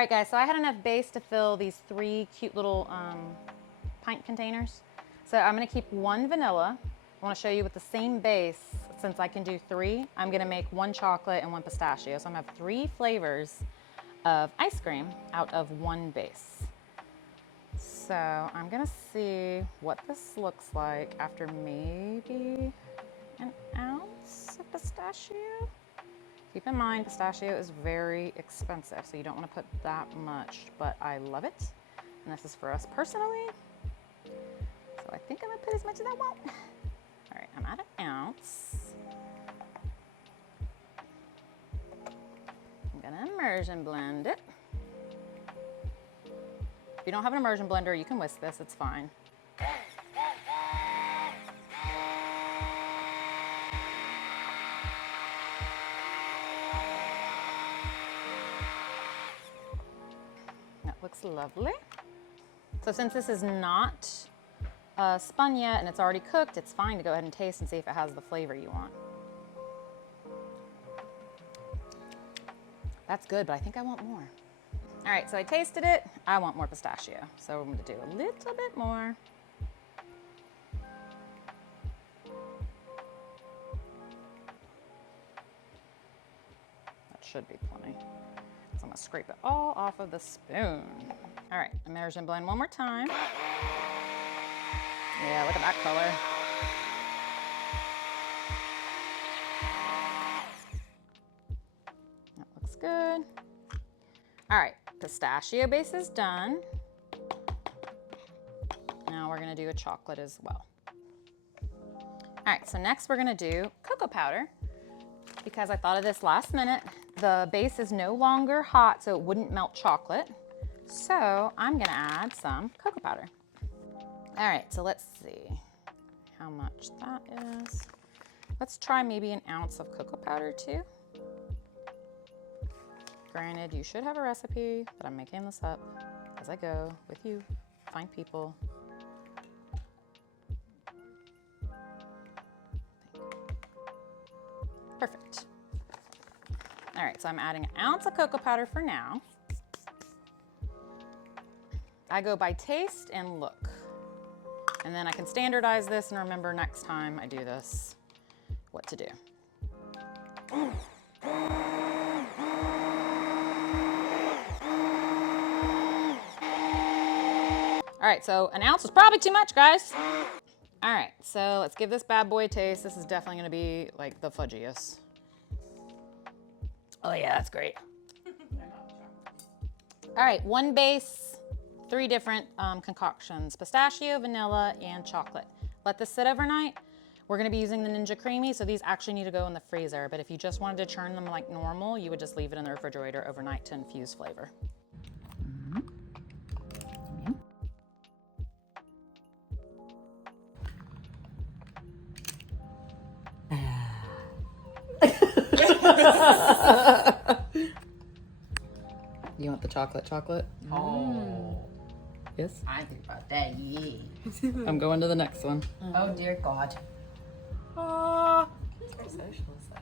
All right, guys, so I had enough base to fill these 3 cute little pint containers. So I'm gonna keep 1 vanilla. I wanna show you with the same base, since I can do 3, I'm gonna make 1 chocolate and 1 pistachio. So I'm gonna have 3 flavors of ice cream out of 1 base. So I'm gonna see what this looks like after maybe an ounce of pistachio. Keep in mind, pistachio is very expensive, so you don't want to put that much, but I love it. And this is for us personally. So I think I'm gonna put as much as I want. All right, I'm at an ounce. I'm gonna immersion blend it. If you don't have an immersion blender, you can whisk this, it's fine. That looks lovely. So since this is not spun yet and it's already cooked, it's fine to go ahead and taste and see if it has the flavor you want. That's good, but I think I want more. All right, so I tasted it. I want more pistachio. So I'm gonna do a little bit more. That should be plenty. So I'm gonna scrape it all off of the spoon. All right, immersion blend one more time. Yeah, look at that color. That looks good. All right, pistachio base is done. Now we're gonna do a chocolate as well. All right, so next we're gonna do cocoa powder. Because I thought of this last minute, the base is no longer hot, so it wouldn't melt chocolate. So I'm gonna add some cocoa powder. All right, so let's see how much that is. Let's try maybe an ounce of cocoa powder too. Granted, you should have a recipe, but I'm making this up as I go with you, fine people. Perfect. All right, so I'm adding an ounce of cocoa powder for now. I go by taste and look. And then I can standardize this and remember next time I do this, what to do. All right, so an ounce is probably too much, guys. All right, so let's give this bad boy a taste. This is definitely gonna be like the fudgiest. Oh yeah, that's great. All right, 1 base, 3 different concoctions, pistachio, vanilla, and chocolate. Let this sit overnight. We're gonna be using the Ninja Creamy, so these actually need to go in the freezer, but if you just wanted to churn them like normal, you would just leave it in the refrigerator overnight to infuse flavor. You want the chocolate? Oh. Yes? I think about that, yeah. I'm going to the next one. Oh dear God. Oh, so socialist.